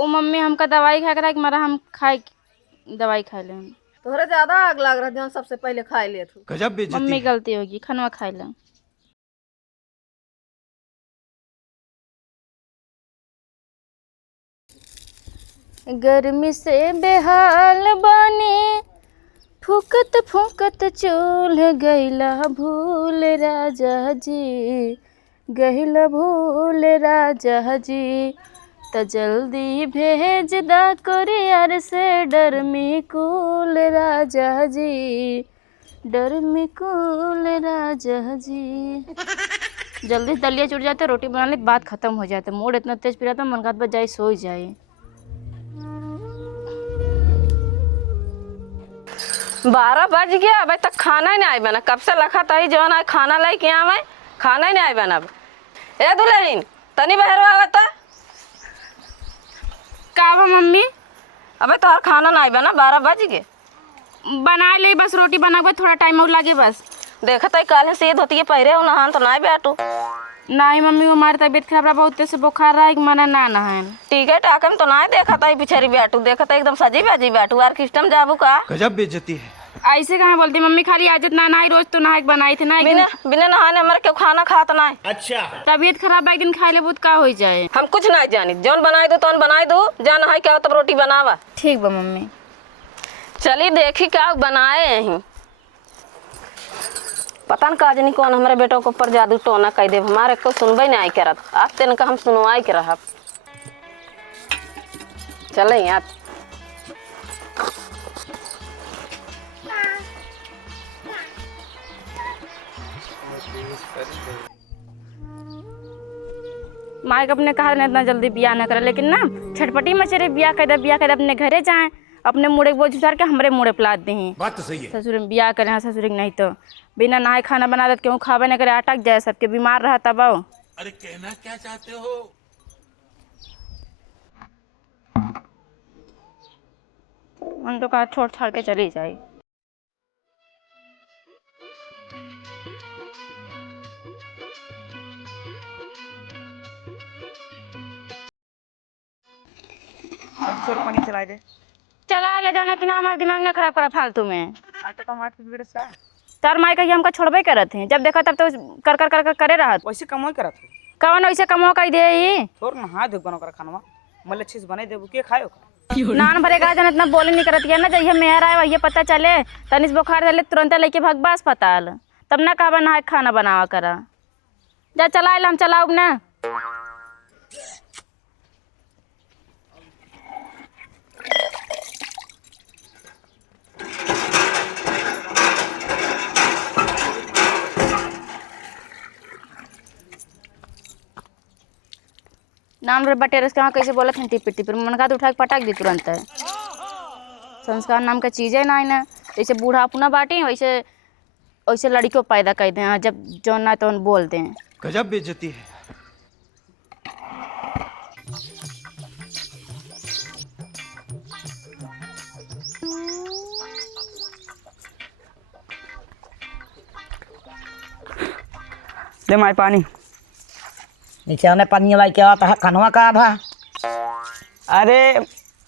ओ mummy हमका दवाई खा कर मारा हम खाए दवाई खा ले तोहरे ज्यादा आग लग रहा है सबसे पहले खाए ले तू। गजब बेइज्जती मम्मी है। गलती होगी खनवा खाए ले। गर्मी से बेहाल बानी फूकत फूकत चूल गईला भूल राजा जी गईला भूल राजा जी त जल्दी भेज दा कुरियर से डरमिकुल राजा जी डरमिकुल राजा जी। जल्दी से दलिया चुट जाते रोटी बना ले बात खत्म हो जाता मूड इतना तेज पिरा था मन का बस जाए सो जाए। 12 बज गया अभी तक खाना ही नहीं आई बना। कब से लखा था जो ना खाना लाई के आवे खाना ही नहीं आई बना। ए दुल्हन तनी बहरो आवता का बा मम्मी? अबे तोहर खाना नहीं बना 12 बज गए। बना ले बस रोटी बनावे थोड़ा टाइम और लगे बस। देखत है काले से धोती के पहरे हो नहान तो नहीं बैठू। नहीं मम्मी हमारी तबीयत खराब रहा बहुत से बुखार रहा है कि मना ना नहान। ठीक है टाकम तो नहीं देखता है पिछड़ी बैठू देखता एकदम सजी बाजी बैठू यार किस्टम जाबू का। गजब बेइज्जती है। ऐसे कहाँ बोलती मम्मी खाली आजत ना नहाई रोज तो नहा बनाई थी ना बिना बिना नहाने हमारे क्यों खाना खाता नहीं। अच्छा तबीयत खराब एक दिन खाए ले बहुत का हो जाए। हम कुछ नहीं जानी जौन बनाई दो तौन बनाई दो जान है क्या तब रोटी बनावा। ठीक बा मम्मी। चली देखी क्या बनाए हैं। पता न काजनी कौन हमारे बेटों के ऊपर जादू टोना कह दे हमारे को सुनबे नहीं आई करत आज तेन का हम सुनवाई के रहा। चले यार माइक अपने कहा ना इतना जल्दी बियाह न करे लेकिन ना छटपटी मचेरे बियाह कर अपने घरे जाए अपने मुड़े बोझ उतार के हमरे मुड़े पलाट दे। बात तो सही है। ससुर में बियाह करे ससुर नहीं तो बिना नहाए खाना बना दे क्यों खावे न करे अटक जाए सबके बीमार रहा तब। अरे कहना क्या चाहते हो? मन तो कहा छोड़ छाड़ के चली जाए। चला दे चला ले जाने कि ना हमारा दिमाग न खराब करा फालतू में। टमाटर तार माई कही हमका छोड़बे करत हैं जब देखा तब तो कर कर कर, कर करे रहत। वैसे कमाई करत हो कवन वैसे कमो कही दे ही छोड़ ना हाथ धो कर खाना मतलब अच्छे से बना देबू के खाए हो। नान भरे का जन इतना बोले नहीं करत ना जब मेहर आए वही पता चले तनिस बुखार चले तुरंत लेके भगवा अस्पताल तब ना कहबा नहा खाना बनावा करा जा चला हम चलाऊ ना। नाम रे बटेरस कहाँ कैसे बोलत हैं टिपी टिपी मन का तो उठा के पटाक दी तुरंत है। संस्कार नाम का चीज़ है ना जैसे बूढ़ा अपना बाटी वैसे वैसे लड़कियों पैदा कर दें जब जो ना तो बोल दें। गजब बेइज्जती है। ले माई पानी नीचे पानी लाई क्या आता है खनवा का भा। अरे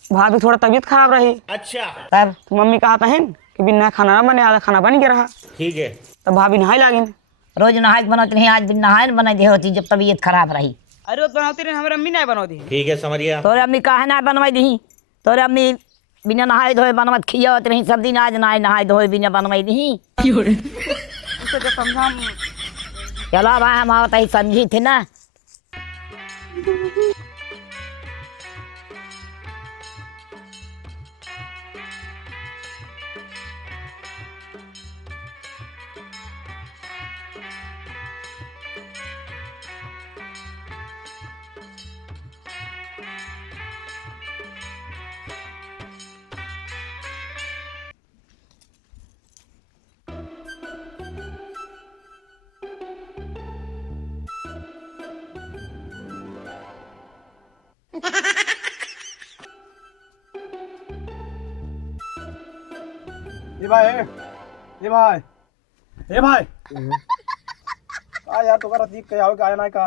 भाभी थोड़ा तबीयत खराब रही अच्छा तब तो मम्मी कहा था कि बिना खाना ना बने आधा खाना बन गया रहा ठीक है। तब भाभी नहाई लागिन। रोज नहाए बनाते नहीं आज भी नहाए न बनाई दे होती जब तबीयत खराब रही। अरे रोज बनाती रही हमारे अम्मी नहीं बना दी। ठीक है समझ गया। तोरे अम्मी काहे ना बनवाई दी तोरे अम्मी बिना नहाए धोए बनवत खियावत रही सब दिन आज नहाए धोए बिना बनवाई दी। तो समझा चलो भाई हम आवत ही समझी थी ना। ये भाई ये भाई ये भाई यार तो कर देख के आओ आया ना का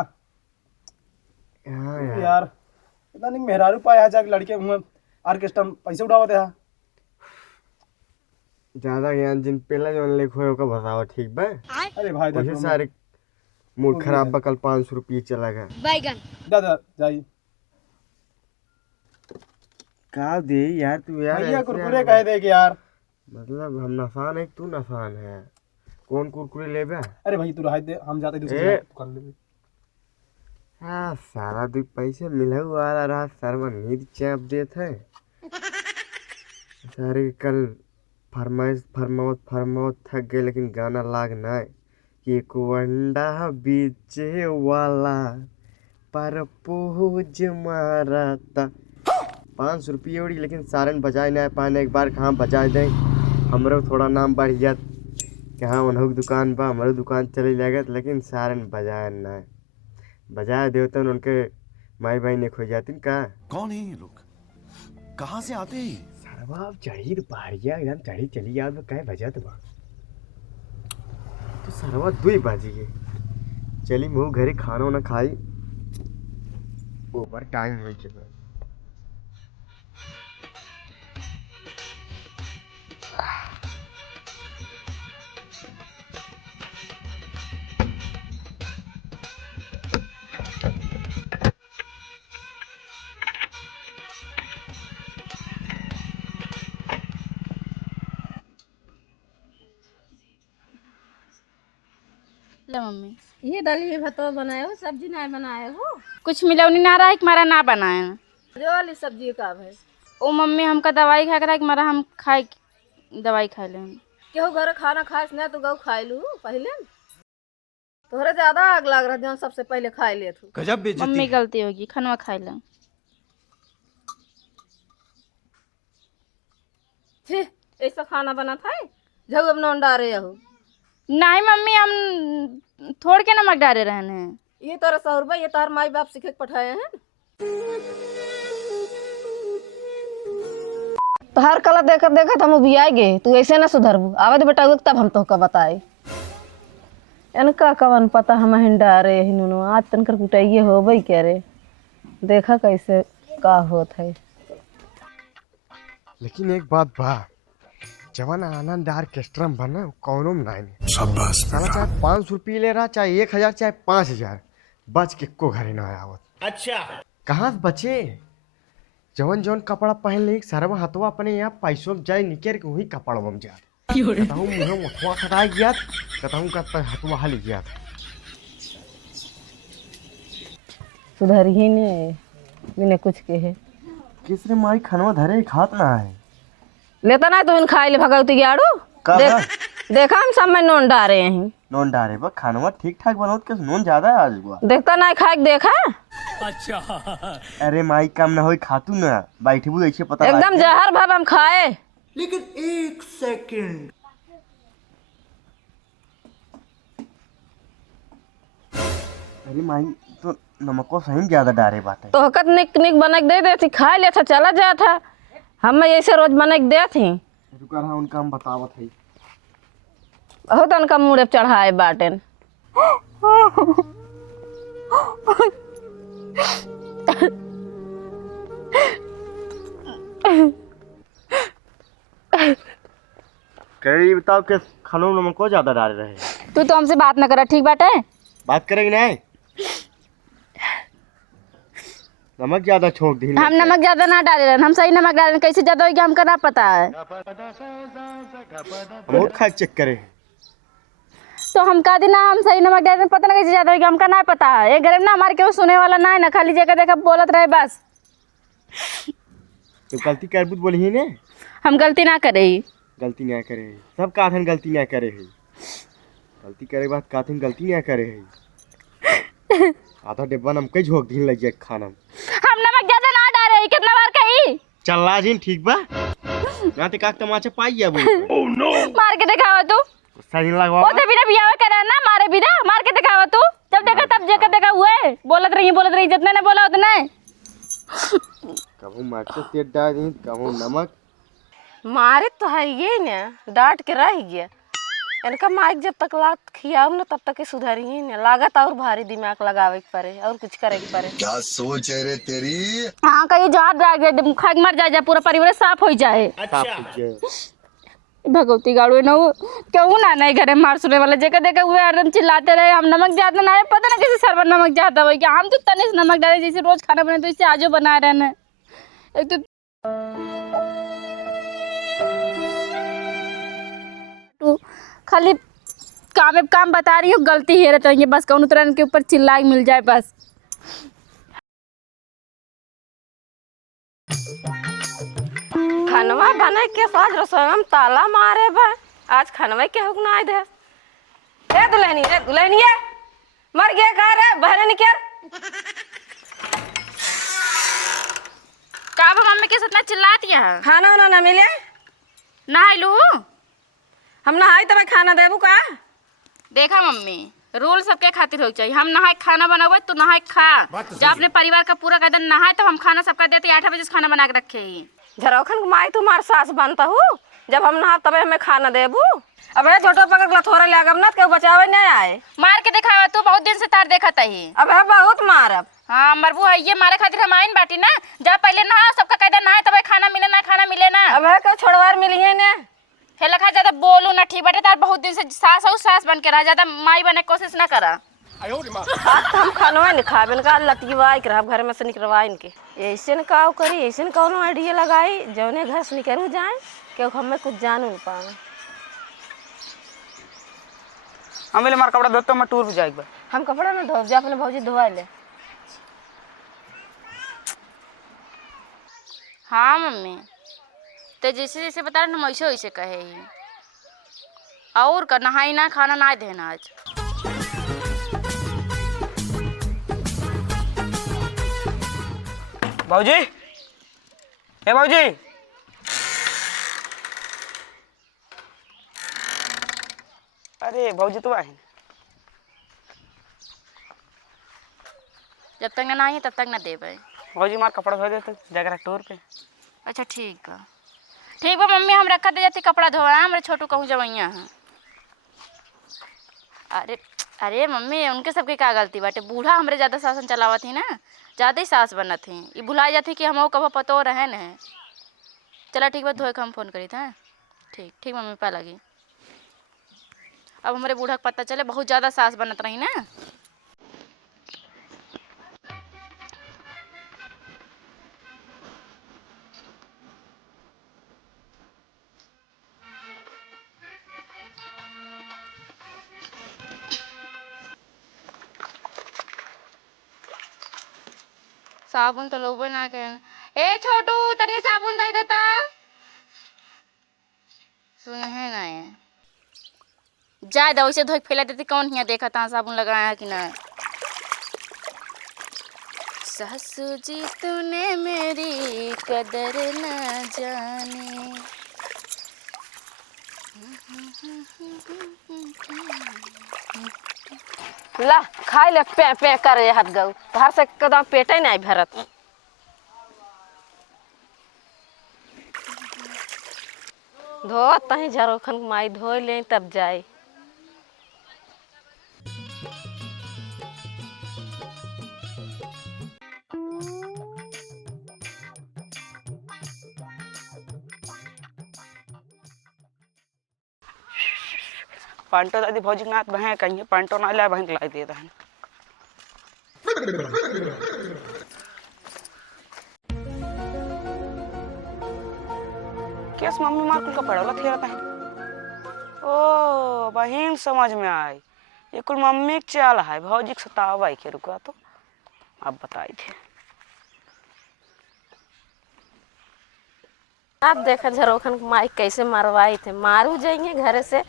यार पता नहीं मेहरारू पाया जाके लड़के हुए ऑर्केस्ट्रा में पैसे उड़ावत है। ज्यादा ज्ञान जिन पहला जो लिखो का बताओ ठीक बा। अरे भाई वैसे देखो सारे मूड खराब बा, कल 500 रुपये चला गया। दादा जाइए का दे यार तू यार भैया ऐसे कुरकुरे यार। कह दे कि यार मतलब हम नफान है तू नफान है। कौन कुरकुरे लेबे? अरे भाई तू रह दे, हम जाते दूसरी ए। जगह कर लेंगे। हाँ सारा दिन पैसे मिले वाला रहा सरवा नींद चाप देत है। सारे कल फरमावत थक गए, लेकिन गाना लाग ना कि अंडा बीचे वाला पर पोज मारता। 500 रुपये उड़ी, लेकिन सारन बजाए ना पाने। एक बार कहाँ बजाए दें हमरो थोड़ा नाम बढ़ जात कि हाँ उन्हों की दुकान बा, हमारे दुकान चले जाएगा, लेकिन सारन बजाए ना बजाए देवते उनके माई भाई ने खो जाती का। कौन है ये लोग? कहाँ से आते हैं? सरवा चढ़ी बाहरिया एकदम चढ़ी चली याद कहे बजत बा तो सरवा 2 बज गए। चली मुँह घरे खाना वाना खाई, ओवर टाइम हो चुका। ले मम्मी ये दली भात बनाए हो, सब्जी नहीं बनाए हो? कुछ मिलौनी ना रहा है कि मारा ना बनाए। जो वाली सब्जी का है ओ मम्मी हमका दवाई खा के रहा कि मारा हम खाए दवाई खा ले। केहू घर खाना खाए नहीं तो गऊ खाए लू पहले तोहरे ज्यादा आग लग रहा है, सबसे पहले खाए ले तू। गजब बेइज्जती मम्मी है। गलती होगी, खनवा खा ले। छी ऐसा खाना बना था झग अब नौन डारे हो। नहीं मम्मी हम थोड़ के नमक डाले रहने हैं। ये तोरा 100 रुपये ये तार माई बाप सीखे के पठाए हैं। तो हर कला देखत देखत हम भी आएगे, तू ऐसे ना सुधरबू। आवे दे बेटा तब हम तोहका बताए। इनका कवन पता हम हिंडा रे हिनुनो आज तनकर कुटाइए हो भाई क्या रे, देखा कैसे का होत है। लेकिन एक बात बा, जवन आनंद ऑर्केस्ट्रा में बना कौनो में नहीं। शाबाश साला चाहे 500 रुपये ले रहा, चाहे 1000 चाहे 5000, बच के को घरे ना आवत। अच्छा कहाँ से बचे? जवन जवन कपड़ा पहन ले सरवा हथवा अपने यहाँ पैसों जाए निकेर के वही कपड़ा बम जा कहूँ मुँह मुठवा खटाई गया, कहूँ का हथवा हल गया। सुधर ही ने बिना कुछ कहे किसरे माई खनवा धरे खात ना है लेता ना तो इन खाए ले भगवती याड़ू। का देखा हम सब में नोन डारे हैं। नॉन डारे बा खानवा ठीक ठाक बनाओ के नॉन ज्यादा है आज हुआ। देखता ना खाए के देखा अरे माई काम ना होई खातू ना बैठी बुझ ऐसे पता एकदम जहर भाव हम खाए। लेकिन 1 सेकंड। अरे माई तो नमको सही में ज्यादा डारे बात है। तो हकत निक निक बना के दे देती खाए ले था चला जाता। हम ऐसे रोज बना के दे थी रुका रहा उनका हम बतावत है। बहुत उनका मुँह पे चढ़ाए बाटेन। करीब बताओ के खानों में नमको ज्यादा डाले रहे। तू तो हमसे बात न करा, ठीक बात है। बात करेंगे नहीं, नमक ज्यादा छोड़ दी। हम नमक ज्यादा ना डाले रहन, हम सही नमक डाले। कैसे ज्यादा होगी हमका ना पता है। बहुत खा चेक करे। तो हम कह दी ना हम सही नमक डाले, पता ना कैसे ज्यादा होगी हमका ना पता है। एक घर में ना हमारे केहू सुने वाला ना है ना, खाली जगह देखा बोलत रहे बस। तो गलती कर बुत बोली ही ने, हम गलती ना करे। गलती ना करे सब काथन गलती ना करे है। गलती करे बात काथन गलती ना करे है। आधा डिब्बा नमक झोंक दी लग जाए खाना में। हम नमक ज्यादा ना डाले, कितना बार कही। चल लाजिन ठीक बा ना ते काक तमाचा पाई अब। Oh no. मार के दिखावा तू। सही लगवा ओ तो बिना बियाह करे ना मारे बिना मार के दिखावा तू। जब देखा तब जगह देखा हुए बोलत रही जितना ने बोला उतना। कबू माचे तेल डाल दी, कबू नमक। मारे तो है ये ना डांट के रह गया। इनका माइक जब तक लात खियाओ ना तब तक ही सुधर ही नहीं लागत और भारी दिमाग लगावे के पड़े और कुछ करे के पड़े। क्या सोच है रे तेरी? हाँ कहीं जहर जाए खा के मर जाए पूरा परिवार साफ हो जाए। भगवती गाड़ू न क्यों ना नहीं घरे मार सुने वाला जगह देखा हुए हरदम चिल्लाते रहे हम नमक ज्यादा ना है पता ना कैसे सर्वर नमक ज्यादा हो गया हम तो तने से नमक डाले जैसे रोज खाना बने तो इससे आजो बना रहे ना एक तो खाली काम बता रही हो गलती है रहता है बस कौन तरह के ऊपर चिल्ला मिल जाए बस। खनवा बने के साथ रसोई में ताला मारे बा आज खनवा के हुक ना दे ए दुल्हनी मर गया का रे बहरे निकल का मम्मी के साथ ना चिल्लाती है खाना ना मिले नहाई लू हम नहाई तब खाना देबू का। देखा मम्मी रूल सबके खातिर हो चाहिए हम नहाए खाना बनावे तो नहाए खा जब अपने परिवार का पूरा कदर नहाए तो हम खाना सबका देते 8 बजे से खाना बना के रखे ही झरोखन माई तुम्हार सास बनता हूँ जब हम नहा तबे हमें खाना देबू। अब छोटा पकड़ थोड़े लागब ना क्यों बचावे नहीं आए मार के दिखावा तू बहुत दिन से तार देखत ही अब है बहुत मारब। हाँ मरबू है ये मारे खातिर हम आइन बाटी ना जब पहले नहा सबका कदर नहाए तब खाना मिले ना अब है का छोड़वार मिली है ने हे लखा ज्यादा बोलू ना ठीक बटे तार बहुत दिन से सास बन के रहा ज्यादा माई बने कोशिश ना करा। आज तो हम खानवा नहीं खाबे का लतिवाई के घर में से निकलवाई इनके ऐसे न काव करी ऐसे न कौनो आइडिया लगाई जौने घर से निकलू जाए क्यों हमें कुछ जानू नहीं पाए। हमें मार कपड़ा धोते मैं टूर पे जाएगा हम कपड़ा में धो जा अपने भौजी धोवा ले। हाँ मम्मी तो जैसे जैसे बता रहे ना वैसे वैसे कहे ही और कर नहाई ना खाना ना देना आज। भाऊजी ए भाऊजी अरे भाऊजी तो आए जब तक ना नहाई तब तक ना दे भाई। भाऊजी मार कपड़ा धो देते जाकर टूर पे। अच्छा ठीक बा मम्मी हम रखा दे जाती कपड़ा धोआ हमारे छोटू कहूँ जवैया हैं। अरे मम्मी उनके सबके का गलती बाटे बूढ़ा हमरे ज़्यादा शासन चलावत थी ना ज़्यादा ही सास बनत थी ये भुला जाती कि हम कब पतो रहे न। चला ठीक बा धोए के हम फ़ोन करी था ठीक मम्मी पा लगी अब हमारे बूढ़ा का पता चले बहुत ज़्यादा सास बनत रही ना। साबुन तो लोबे ना के ए छोटू तनी साबुन दे देता सुन है ना ये जा दो इसे धोई फैला देती कौन हिया देखा था साबुन लगाया कि ना। सासू जी तूने मेरी कदर न जाने ला खाई ले पे करे हाथ गऊ तोहर से कदम पेटे नहीं भरत। धो तही झरोखन माई धो ले तब जाए। पंटो दादी भौजी के नाथ बहें कहीं पंटो ना लाए बहन लाई दिए हैं। केस मम्मी मार कुल का पड़ोला थे रहता है। ओ बहन समझ में आई ये कुल मम्मी के चाल है भौजी के सताव आई के रुका तो अब बताई थे। आप देखा झरोखन माई कैसे मरवाई थे मारू जाएंगे घर से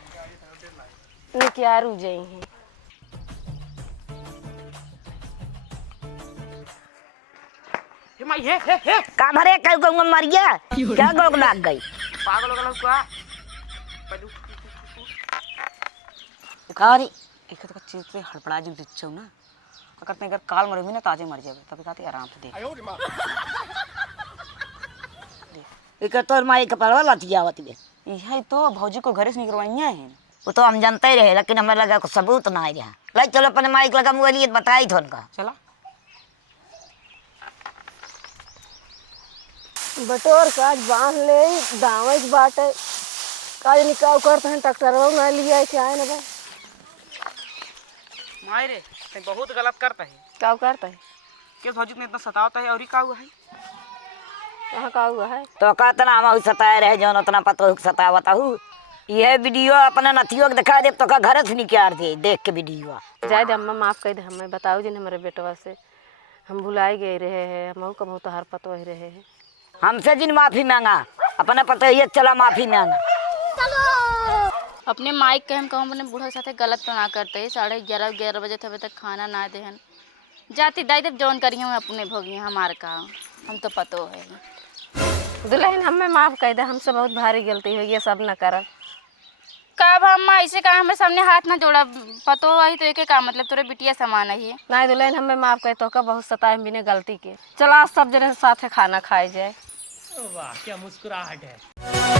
निकारू जाएंगे। हे का भरे कल को मर गया क्या गोग लाग गई पागल हो गया उसका खारी एक तो चीज से हड़बड़ा जो दिच्छो ना अगर काल मरे भी ना ताजे मर जावे तब कहते आराम से देख एक तोर माई के परवा लतिया आवत बे यही तो भौजी को घरे से निकलवाइया है वो तो हम जानते ही रहे, लेकिन हमें लगा कुछ सबूत ना रहा। लाइक चलो अपने माइक लगा मुँह लिए बताई थो उनका। चला बटोर काज बांध ले दावे के बाटे काज निकाव करते हैं ट्रैक्टर ना लिया क्या है ना भाई माय रे ते बहुत गलत करता है। क्या करता है किस भौजी ने इतना सतावता है और ही का हुआ है? कहाँ का हुआ है तो कहतना हम सताए रहे जौन उतना पतो सतावता हूँ। ये वीडियो अपना नथियों के दिखा दे तो का घर से निकाल दे देख के वीडियो। जाए दे अम्मा माफ़ कर दे हमें बताओ जी हमारे बेटवा से हम भुलाई गए रहे हैं हम कब तो हर पतो ही रहे हैं। हमसे जिन माफी मांगा अपना पता ये चला माफी मांगा। अपने माइक के हम कहूँ अपने बूढ़ा के साथ गलत तो ना करते। 11:30 बजे तब तक खाना ना देहन जाती दाई देव जौन करी हम अपने भोगी हमार का हम तो पतो है। दुल्हन हमें माफ़ कर दे हमसे बहुत भारी गलती हुई ये सब न कर कब हम ऐसे कहा हमें सामने हाथ ना जोड़ा पतो आई तो एक का मतलब तोरे बिटिया समान है। नहीं दुल्हन हमें माफ़ कर तो का बहुत सताए बिना गलती के। चला सब जने साथ खाना खाए जाए। वाह क्या मुस्कुराहट है।